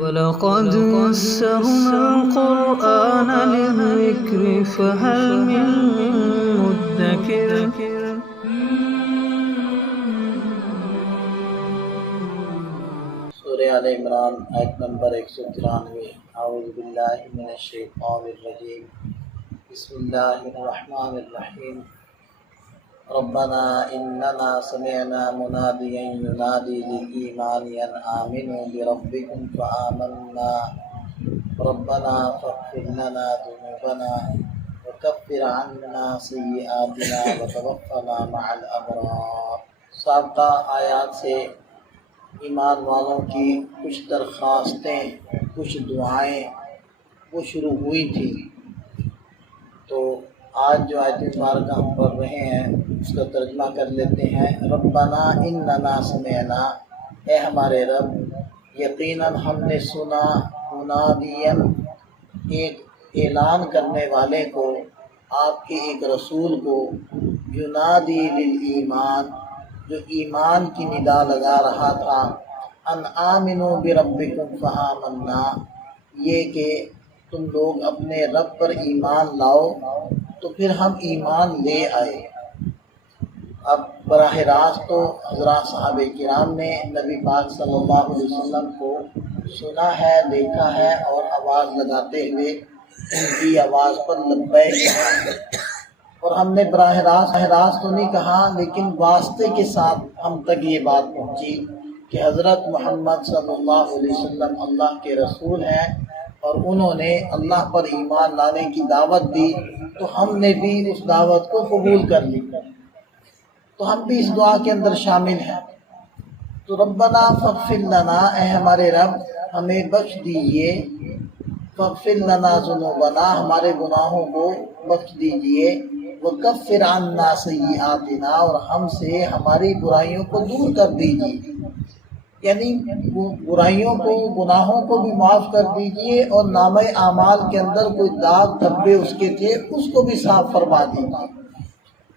وَلَقَدْ يَسَّرْنَا الْقُرْآنَ لِلذِّكْرِ فَهَلْ مِن مُّدَّكِرٍ سورہ آل عمران آیت نمبر 193۔ اعوذ باللہ من الشیطان الرجیم، بسم اللہ الرحمن الرحیم۔ ربنا اننا سمعنا منادیا ینادی للایمان ان آمنوا بربکم فآمنا ربنا فاغفر لنا ذنوبنا وکفر عنا سیئاتنا وتوفنا مع الابرار۔ سابقہ آیات سے ایمان والوں کی کچھ درخواستیں، کچھ دعائیں وہ شروع ہوئی تھی، تو آج جو آیت مبارکہ ہم پڑھ رہے ہیں اس کا ترجمہ کر لیتے ہیں۔ ربنا اننا سمعنا، اے ہمارے رب یقیناً ہم نے سنا، منادین ایک اعلان کرنے والے کو، آپ کے ایک رسول کو، ینادی للایمان جو ایمان کی ندا لگا رہا تھا، ان آمنوا بربکم فآمنا، یہ کہ تم لوگ اپنے رب پر ایمان لاؤ، تو پھر ہم ایمان لے آئے۔ اب براہ راست تو حضرات صحابہ کرام نے نبی پاک صلی اللہ علیہ وسلم کو سنا ہے، دیکھا ہے، اور آواز لگاتے ہوئے ان کی آواز پر لبیک کہا، اور ہم نے براہ راست تو نہیں کہا، لیکن واسطے کے ساتھ ہم تک یہ بات پہنچی کہ حضرت محمد صلی اللہ علیہ وسلم اللہ کے رسول ہیں اور انہوں نے اللہ پر ایمان لانے کی دعوت دی، تو ہم نے بھی اس دعوت کو قبول کر لی، تو ہم بھی اس دعا کے اندر شامل ہیں۔ تو ربنا فاغفر لنا، اے ہمارے رب ہمیں بخش دیجئے، فاغفر لنا ذنوبنا، ہمارے گناہوں کو بخش دیجئے، وکفر عنا سیئاتنا، اور ہم سے ہماری برائیوں کو دور کر دیجئے، یعنی برائیوں کو، گناہوں کو بھی معاف کر دیجئے، اور نامہ اعمال کے اندر کوئی داغ دھبے اس کے تھے اس کو بھی صاف فرما دیجئے،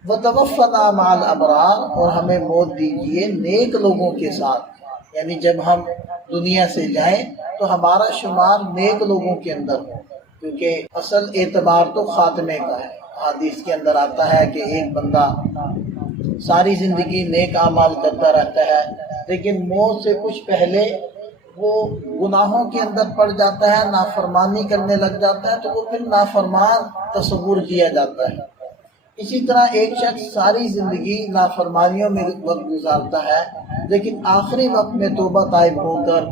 وتوفنا مع الابرار، اور ہمیں موت دیجئے نیک لوگوں کے ساتھ، یعنی جب ہم دنیا سے جائیں تو ہمارا شمار نیک لوگوں کے اندر ہو، کیونکہ اصل اعتبار تو خاتمے کا ہے۔ حدیث کے اندر آتا ہے کہ ایک بندہ ساری زندگی نیک اعمال کرتا رہتا ہے، لیکن موت سے کچھ پہلے وہ گناہوں کے اندر پڑ جاتا ہے، نافرمانی کرنے لگ جاتا ہے، تو وہ پھر نافرمان تصور کیا جاتا ہے۔ اسی طرح ایک شخص ساری زندگی نافرمانیوں میں وقت گزارتا ہے، لیکن آخری وقت میں توبہ طائب ہو کر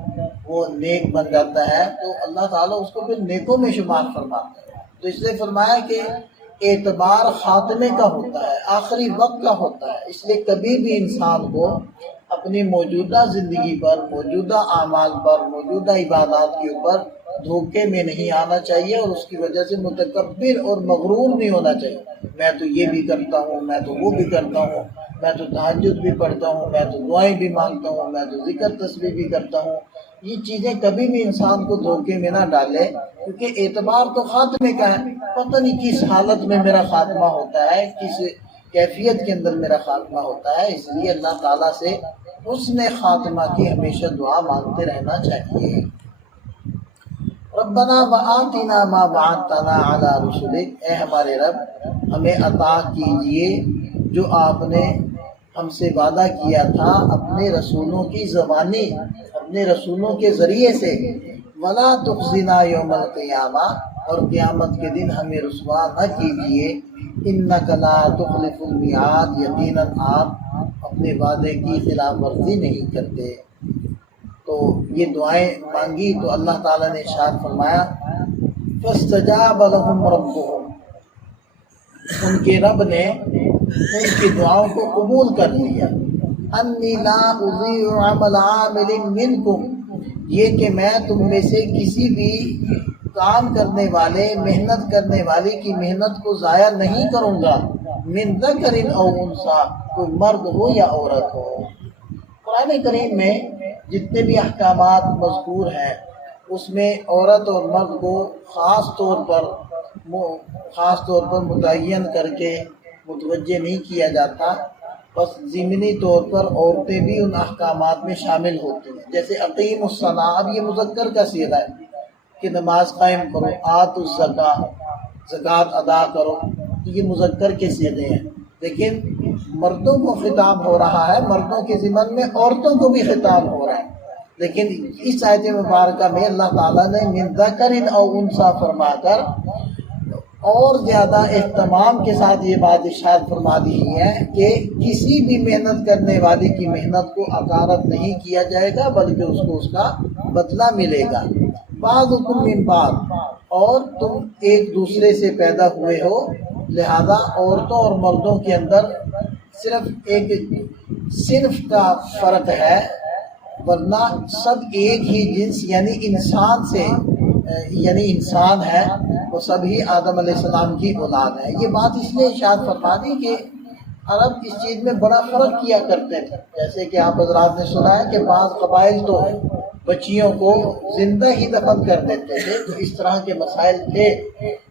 وہ نیک بن جاتا ہے، تو اللہ تعالیٰ اس کو پھر نیکوں میں شمار فرماتا ہے۔ تو اس لیے فرمایا کہ اعتبار خاتمے کا ہوتا ہے، آخری وقت کا ہوتا ہے، اس لیے کبھی بھی انسان کو اپنی موجودہ زندگی پر، موجودہ اعمال پر، موجودہ عبادات کے اوپر دھوکے میں نہیں آنا چاہیے، اور اس کی وجہ سے متکبر اور مغرور نہیں ہونا چاہیے۔ میں تو یہ بھی کرتا ہوں، میں تو وہ بھی کرتا ہوں، میں تو تہجد بھی پڑھتا ہوں، میں تو دعائیں بھی مانگتا ہوں، میں تو ذکر تسبیح بھی کرتا ہوں۔ یہ چیزیں کبھی بھی انسان کو دھوکے میں نہ ڈالے، کیونکہ اعتبار تو خاتمے کا ہے، پتہ نہیں کس حالت میں میرا خاتمہ ہوتا ہے، کس کیفیت کے اندر میرا خاتمہ ہوتا ہے۔ اس لیے اللہ تعالیٰ سے حسن خاتمہ کی ہمیشہ دعا مانگتے رہنا چاہیے۔ ربنا وآتنا ما وعدتنا علی رسلک، اے ہمارے رب ہمیں عطا کیجئے جو آپ نے ہم سے وعدہ کیا تھا اپنے رسولوں کی زبانی، اپنے رسولوں کے ذریعے سے، ولا تخزنا یوم القیامہ، اور قیامت کے دن ہمیں رسوا نہ کیجئے، انک لا تخلف المیعاد، یقیناً آپ اپنے وعدے کی خلاف ورزی نہیں کرتے۔ تو یہ دعائیں مانگی تو اللہ تعالیٰ نے ارشاد فرمایا فاستجاب لهم ربهم، ان کے رب نے ان کی دعاؤں کو قبول کر لیا۔ انی لا اضیع عمل عامل منکم، یہ کہ میں تم میں سے کسی بھی کام کرنے والے، محنت کرنے والے کی محنت کو ضائع نہیں کروں گا، من ذکر او انثی، کوئی مرد ہو یا عورت ہو۔ قرآن کریم میں جتنے بھی احکامات مذکور ہیں اس میں عورت اور مرد کو خاص طور پر متعین کر کے متوجہ نہیں کیا جاتا، بس ضمنی طور پر عورتیں بھی ان احکامات میں شامل ہوتی ہیں، جیسے اقیم الصلاۃ، اب یہ مذکر کا صیغہ ہے کہ نماز قائم کرو، آت الزکاۃ، زکوٰۃ ادا کرو، یہ مذکر کے صیغے ہیں، لیکن مردوں کو خطاب ہو رہا ہے، مردوں کے ضمن میں عورتوں کو بھی خطاب ہو رہا ہے، لیکن اس آیت مبارکہ میں اللہ تعالیٰ نے من ذکر او انثی فرما کر اور زیادہ اہتمام کے ساتھ یہ بات ارشاد فرما دی ہے کہ کسی بھی محنت کرنے والے کی محنت کو حقارت نہیں کیا جائے گا، بلکہ اس کو اس کا بدلہ ملے گا۔ بعضکم من بعض، اور تم ایک دوسرے سے پیدا ہوئے ہو، لہذا عورتوں اور مردوں کے اندر صرف ایک صنف کا فرق ہے، ورنہ سب ایک ہی جنس یعنی انسان سے انسان ہے، وہ سبھی آدم علیہ السلام کی اولاد ہے۔ یہ بات اس لیے ارشاد فرما دی کہ عرب اس چیز میں بڑا فرق کیا کرتے تھے، جیسے کہ آپ حضرات نے سنا ہے کہ بعض قبائل تو بچیوں کو زندہ ہی دفن کر دیتے تھے، تو اس طرح کے مسائل تھے،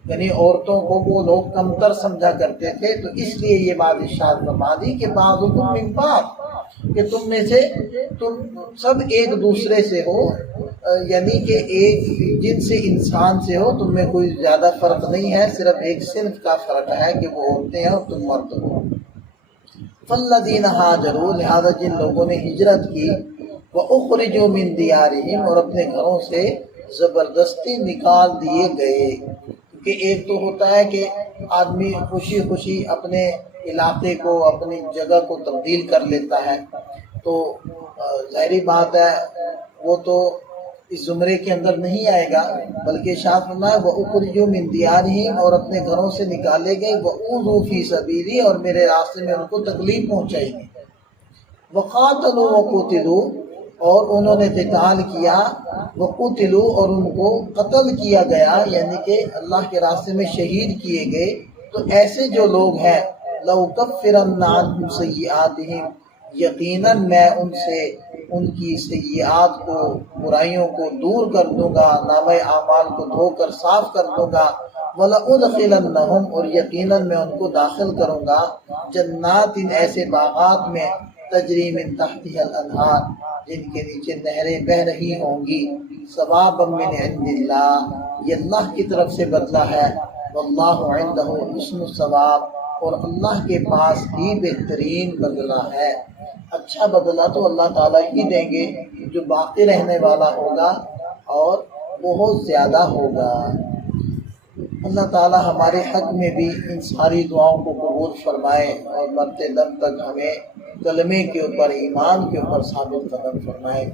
یعنی عورتوں کو وہ لوگ کمتر سمجھا کرتے تھے، تو اس لیے یہ بات ارشاد فرما دی کہ بعضکم من بعض، کہ تم میں سے تم سب ایک دوسرے سے ہو، یعنی کہ ایک جن سے انسان سے ہو، تم میں کوئی زیادہ فرق نہیں ہے، صرف ایک صنف کا فرق ہے کہ وہ عورتیں ہیں اور تم مرد ہو۔ فالذین ہاجروا، لہذا جن لوگوں نے ہجرت کی، وَأُخْرِجُوا مِن دِيَارِهِمْ، اور اپنے گھروں سے زبردستی نکال دیے گئے، کیونکہ ایک تو ہوتا ہے کہ آدمی خوشی خوشی اپنے علاقے کو، اپنی جگہ کو تبدیل کر لیتا ہے، تو ظاہری بات ہے وہ تو اس زمرے کے اندر نہیں آئے گا، بلکہ ارشاد فرمایا وَأُخْرِجُوا مِن دِيَارِهِمْ، اور اپنے گھروں سے نکالے گئے، وَأُوذُوا فِي سَبِيلِي، اور میرے راستے میں ان کو تکلیف پہنچائی گئی، وَقَاتَلُوا وَقُتِلُوا، اور انہوں نے قتال کیا، وَقُتِلُوا، اور ان کو قتل کیا گیا، یعنی کہ اللہ کے راستے میں شہید کیے گئے، تو ایسے جو لوگ ہیں لَأُكَفِّرَنَّ عَنْهُمْ سَيِّئَاتِهِمْ، یقیناً میں ان سے ان کی سیئات کو، برائیوں کو دور کر دوں گا، نامہ اعمال کو دھو کر صاف کر دوں گا، وَلَأُدْخِلَنَّهُمْ، اور یقیناً میں ان کو داخل کروں گا، جنات، ان ایسے باغات میں، تجری من تحتها الانہار، جن کے نیچے نہریں بہہ رہی ہوں گی، ثوابا من عند اللہ، یہ اللہ کی طرف سے بدلہ ہے، واللہ عندہ حسن الثواب، اور اللہ کے پاس ہی بہترین بدلہ ہے۔ اچھا بدلہ تو اللہ تعالیٰ ہی دیں گے جو باقی رہنے والا ہوگا اور بہت زیادہ ہوگا۔ اللہ تعالیٰ ہمارے حق میں بھی ان ساری دعاؤں کو قبول فرمائے اور مرتے دم تک ہمیں کلمے کے اوپر، ایمان کے اوپر ثابت قدم فرمائے۔